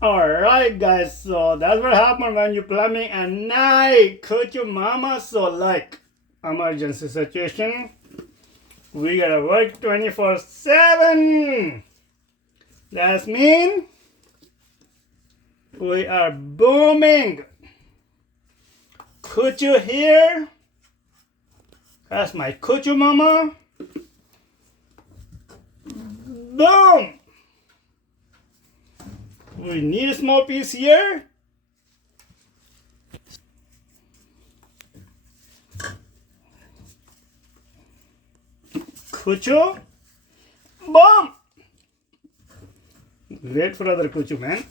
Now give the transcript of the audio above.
Alright guys, so that's what happened when you plumbing at night. Could your mama? So like emergency situation, we gotta work 24/7. That means we are booming. Could you hear? That's my could you mama? Boom! We need a small piece here. Kuchu. Boom! Wait for other kuchu, man.